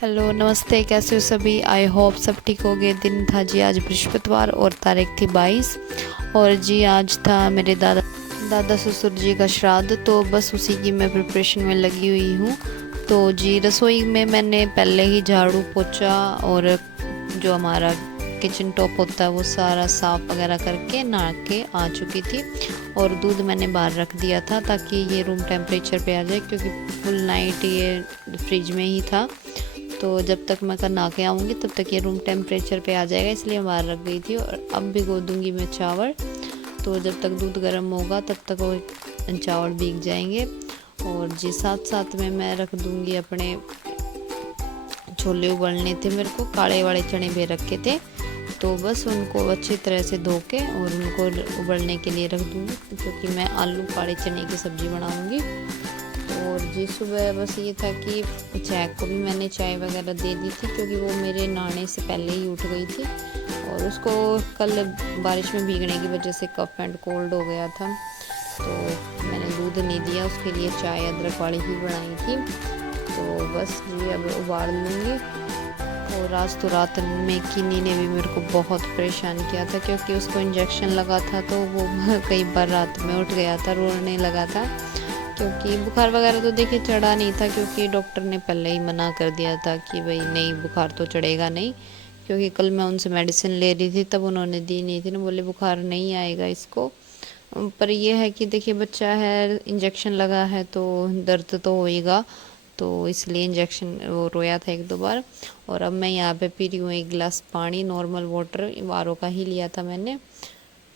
Hello नमस्ते, कैसे हो सभी। आई होप सब ठीक हो गए। दिन था जी आज बृहस्पतिवार और तारीख थी 22। और जी आज था मेरे दादा ससुर जी का श्राद्ध, तो बस उसी की मैं प्रिपरेशन में लगी हुई हूँ। तो जी रसोई में मैंने पहले ही झाड़ू पोछा और जो हमारा किचन टॉप होता है वो सारा साफ़ वगैरह करके नहा के आ चुकी थी। और दूध मैंने बाहर रख दिया था ताकि ये रूम टेम्परेचर पे आ जाए, क्योंकि फुल नाइट ये फ्रिज में ही था। तो जब तक मैं नहा के आऊँगी तब तक ये रूम टेम्परेचर पे आ जाएगा, इसलिए बाहर रख गई थी। और अब भिगो दूँगी मैं चावल, तो जब तक दूध गर्म होगा तब तक वो चावल भीग जाएंगे। और जी साथ साथ में मैं रख दूँगी अपने छोले उबलने थे, मेरे को काले वाले चने भी रखे थे, तो बस उनको अच्छी तरह से धो के और उनको उबलने के लिए रख दूँगी, क्योंकि मैं आलू काले चने की सब्ज़ी बनाऊँगी। और जी सुबह बस ये था कि जैक को भी मैंने चाय वगैरह दे दी थी, क्योंकि वो मेरे नहाने से पहले ही उठ गई थी और उसको कल बारिश में भीगने की वजह से कफ एंड कोल्ड हो गया था। तो मैंने दूध नहीं दिया, उसके लिए चाय अदरक वाली ही बनाई थी। तो बस जी अब उबाल लूँगी। और आज तो रात में किन्नी ने भी मेरे को बहुत परेशान किया था, क्योंकि उसको इंजेक्शन लगा था, तो वो कई बार रात में उठ गया था, रोने लगा था। क्योंकि बुखार वगैरह तो देखिए चढ़ा नहीं था, क्योंकि डॉक्टर ने पहले ही मना कर दिया था कि भाई नहीं बुखार तो चढ़ेगा नहीं। क्योंकि कल मैं उनसे मेडिसिन ले रही थी तब उन्होंने दी नहीं थी ना, बोले बुखार नहीं आएगा इसको। पर यह है कि देखिए बच्चा है, इंजेक्शन लगा है तो दर्द तो होएगा, तो इसलिए इंजेक्शन वो रोया था एक दो बार। और अब मैं यहाँ पे पी रही हूँ एक गिलास पानी, नॉर्मल वाटर, वारों का ही लिया था मैंने,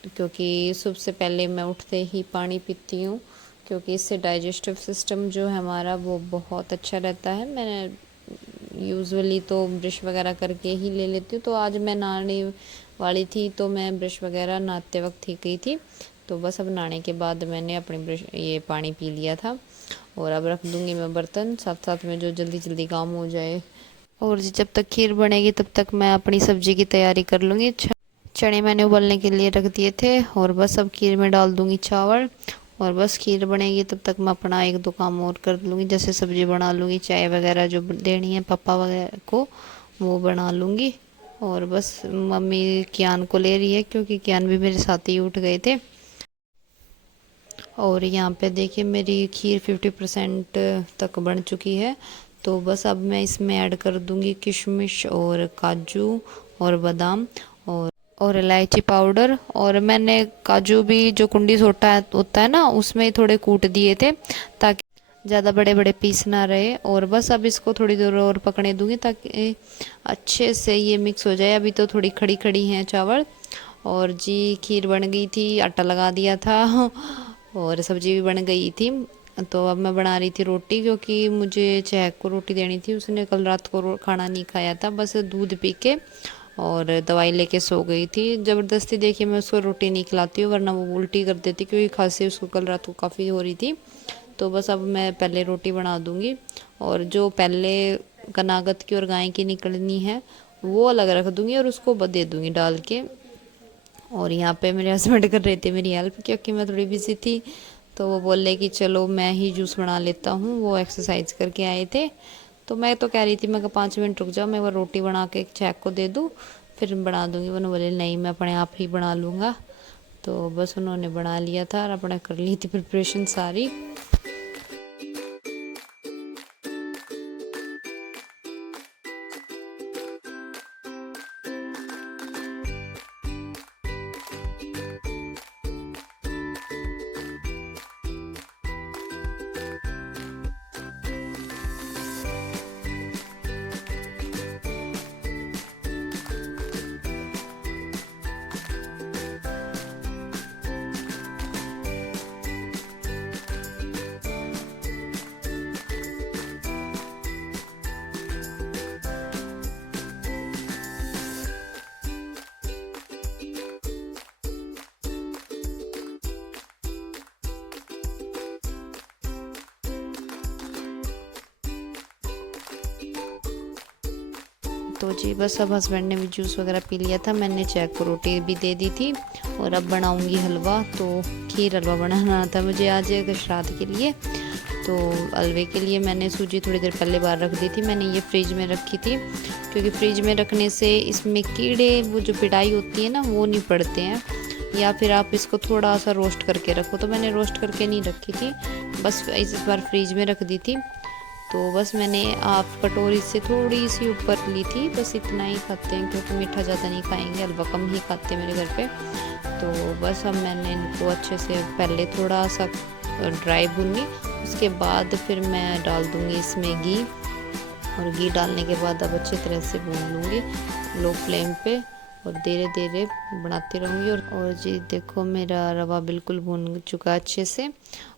क्योंकि सुबह से पहले मैं उठते ही पानी पीती हूँ, क्योंकि इससे डाइजेस्टिव सिस्टम जो है हमारा वो बहुत अच्छा रहता है। मैंने यूजुअली तो ब्रश वगैरह करके ही ले लेती हूँ, तो आज मैं नहाने वाली थी तो मैं ब्रश वगैरह नहाते वक्त ही गई थी, तो बस अब नहाने के बाद मैंने अपनी ब्रश ये पानी पी लिया था। और अब रख दूँगी मैं बर्तन, साथ साथ में जो जल्दी जल्दी काम हो जाए। और जब तक खीर बनेगी तब तक मैं अपनी सब्ज़ी की तैयारी कर लूँगी। चने मैंने उबलने के लिए रख दिए थे, और बस अब खीर में डाल दूँगी चावल। और बस खीर बनेगी तब तक मैं अपना एक दो काम और कर लूँगी, जैसे सब्ज़ी बना लूँगी, चाय वगैरह जो देनी है पापा वगैरह को वो बना लूँगी। और बस मम्मी कियान को ले रही है, क्योंकि कियान भी मेरे साथ ही उठ गए थे। और यहाँ पे देखिए मेरी खीर 50% तक बन चुकी है। तो बस अब मैं इसमें ऐड कर दूँगी किशमिश और काजू और बादाम और इलायची पाउडर। और मैंने काजू भी जो कुंडी सोटा होता है ना उसमें थोड़े कूट दिए थे, ताकि ज़्यादा बड़े बड़े पीस ना रहे। और बस अब इसको थोड़ी देर और पकने दूँगी ताकि अच्छे से ये मिक्स हो जाए। अभी तो थोड़ी खड़ी खड़ी हैं चावल। और जी खीर बन गई थी, आटा लगा दिया था और सब्जी भी बन गई थी। तो अब मैं बना रही थी रोटी, क्योंकि मुझे चहक को रोटी देनी थी, उसने कल रात को खाना नहीं खाया था, बस दूध पी के और दवाई लेके सो गई थी। ज़बरदस्ती देखिए मैं उसको रोटी नहीं खिलाती हूँ, वरना वो उल्टी कर देती, क्योंकि खांसी उसको कल रात को काफ़ी हो रही थी। तो बस अब मैं पहले रोटी बना दूँगी, और जो पहले कनागत की और गाय की निकलनी है वो अलग रख दूँगी और उसको दे दूँगी डाल के। और यहाँ पे मेरे हस्बैंड कर रहे थे मेरी हेल्प, क्योंकि मैं थोड़ी बिजी थी, तो वो बोले कि चलो मैं ही जूस बना लेता हूँ, वो एक्सरसाइज करके आए थे। तो मैं तो कह रही थी, मैं कहा 5 मिनट रुक जाओ, मैं वो रोटी बना के चैक को दे दूँ फिर बना दूँगी। उन्होंने बोले नहीं मैं अपने आप ही बना लूँगा। तो बस उन्होंने बना लिया था और अपने कर ली थी प्रिपरेशन सारी। तो जी बस अब हस्बैंड ने भी जूस वगैरह पी लिया था, मैंने चैक को रोटी भी दे दी थी। और अब बनाऊंगी हलवा, तो खीर हलवा बनाना था मुझे आज श्राद्ध के लिए। तो हलवे के लिए मैंने सूजी थोड़ी देर पहले बाहर रख दी थी। मैंने ये फ्रिज में रखी थी क्योंकि फ्रिज में रखने से इसमें कीड़े, वो जो पिटाई होती है ना, वो नहीं पड़ते हैं। या फिर आप इसको थोड़ा सा रोस्ट करके रखो, तो मैंने रोस्ट करके नहीं रखी थी, बस इस बार फ्रिज में रख दी थी। तो बस मैंने आप कटोरी से थोड़ी सी ऊपर ली थी, बस इतना ही खाते हैं क्योंकि मीठा ज़्यादा नहीं खाएंगे, हलवा कम ही खाते हैं मेरे घर पे। तो बस अब मैंने इनको अच्छे से पहले थोड़ा सा ड्राई भूनी, उसके बाद फिर मैं डाल दूँगी इसमें घी, और घी डालने के बाद अब अच्छी तरह से भून लूँगी लो फ्लेम पे, और धीरे धीरे बनाती रहूँगी। और जी देखो मेरा रवा बिल्कुल भून चुका अच्छे से,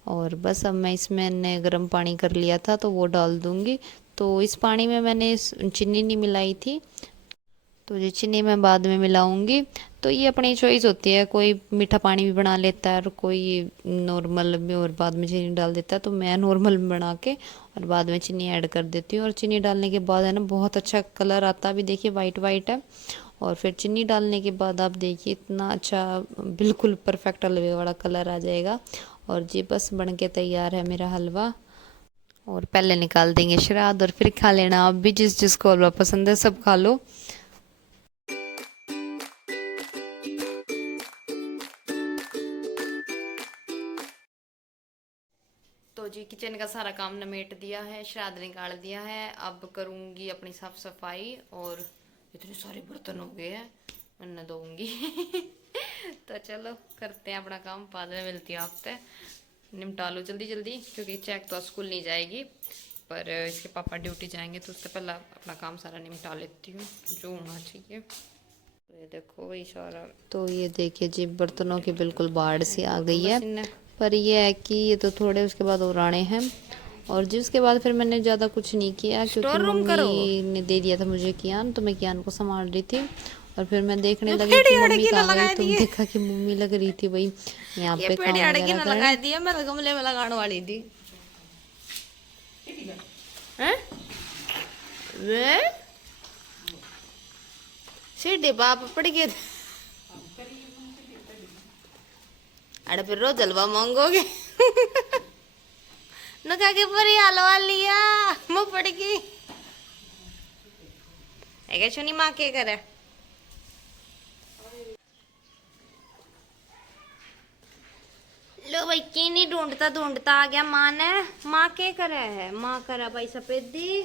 और बस अब मैं इसमें गर्म पानी कर लिया था तो वो डाल दूँगी। तो इस पानी में मैंने चीनी नहीं मिलाई थी, तो ये चीनी मैं बाद में मिलाऊंगी। तो ये अपनी चॉइस होती है, कोई मीठा पानी भी बना लेता है और कोई नॉर्मल में और बाद में चीनी डाल देता है। तो मैं नॉर्मल बना के और बाद में चीनी ऐड कर देती हूँ। और चीनी डालने के बाद है ना बहुत अच्छा कलर आता है, अभी देखिए वाइट वाइट है। और फिर चीनी डालने के बाद आप देखिए इतना अच्छा बिल्कुल परफेक्ट हलवे वाला कलर आ जाएगा। और जी बस बन के तैयार है मेरा हलवा। और पहले निकाल देंगे श्राद्ध और फिर खा लेना, आप भी जिस जिसको हलवा पसंद है सब खा लो। तो जी किचन का सारा काम निमेट दिया है, श्राद्ध निकाल दिया है। अब करूँगी अपनी साफ सफाई, और इतने सारे बर्तन हो गए हैं मैं धोऊंगी। तो चलो करते हैं अपना काम, बाद में मिलती हूँ आपसे। निपटा लो जल्दी जल्दी क्योंकि चेक तो स्कूल नहीं जाएगी, पर इसके पापा ड्यूटी जाएंगे, तो उससे पहले अपना काम सारा निपटा लेती हूँ जो होना चाहिए। तो ये देखो वही सारा, तो ये देखिए जी बर्तनों की बिल्कुल बाढ़ सी आ गई है, पर ये है कि ये तो थोड़े उसके बाद और आने हैं। और जी उसके बाद फिर मैंने ज़्यादा कुछ नहीं किया क्योंकि मम्मी ने दे दिया था मुझे कियान, तो मैं कियान को संभाल रही थी। और फिर मैं देखने लगी कि मम्मी कहाँ गई, तो देखा कि मम्मी लग रही थी वही यहाँ पे काम वगैरह लगा दिया, मैं गमले में लगाने वाली थी। वे सीढ़ी बाप पड़ गए, अरे फिर रोज जलवा मांगोगे। नुका के पर हलवा लिया मुँह पड़ गई है, सुनी माँ के करे। लो भाई की नहीं ढूंढता ढूंढता आ गया माँ ने, माँ के करे है, माँ करा भाई सफेदी।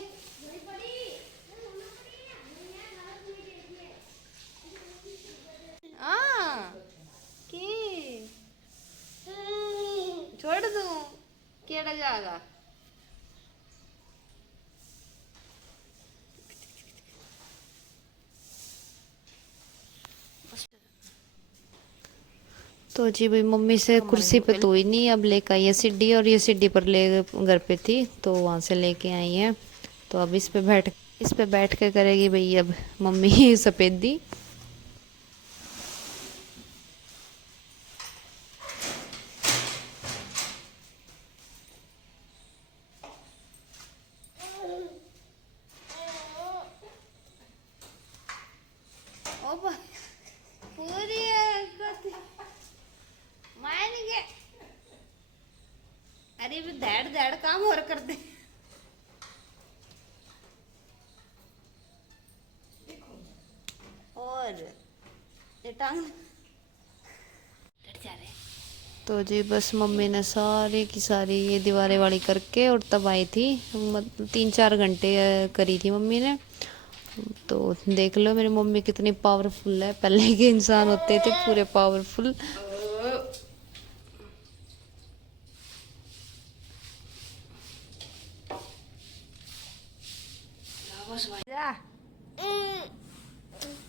छोड़ दूं केड़ा जाएगा। तो जी भाई मम्मी से कुर्सी पे तो ही नहीं, अब लेकर आई है सीढ़ी, और ये सीढ़ी पर ले घर पे थी तो वहाँ से लेके आई है। तो अब इस पे बैठ के करेगी भाई अब मम्मी सफेदी। पूरी मान गए, अरे भी धैड़ धैड़ काम और कर दे। और ये टांग जा रहे। तो जी बस मम्मी ने सारी की सारी ये दीवारें वाली करके और तब आई थी, 3-4 घंटे करी थी मम्मी ने। तो देख लो मेरी मम्मी कितनी पावरफुल है, पहले के इंसान होते थे पूरे पावरफुल।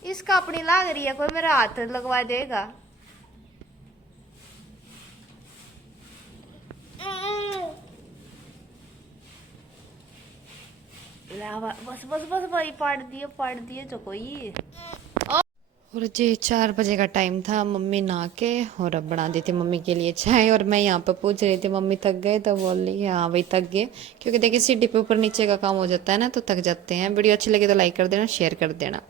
इसका अपनी लाग रही है, कोई मेरा हाथ लगवा देगा। बस बस बस भाई पाड़ दिए जो कोई। और जी 4 बजे का टाइम था, मम्मी नहा के और अब बना दी थी मम्मी के लिए चाय। और मैं यहाँ पर पूछ रही थी मम्मी थक गए, तो बोल रही हाँ भाई थक गए, क्योंकि देखिए सीढ़ी पे ऊपर नीचे का काम हो जाता है ना, तो थक जाते हैं। वीडियो अच्छी लगी तो लाइक कर देना, शेयर कर देना।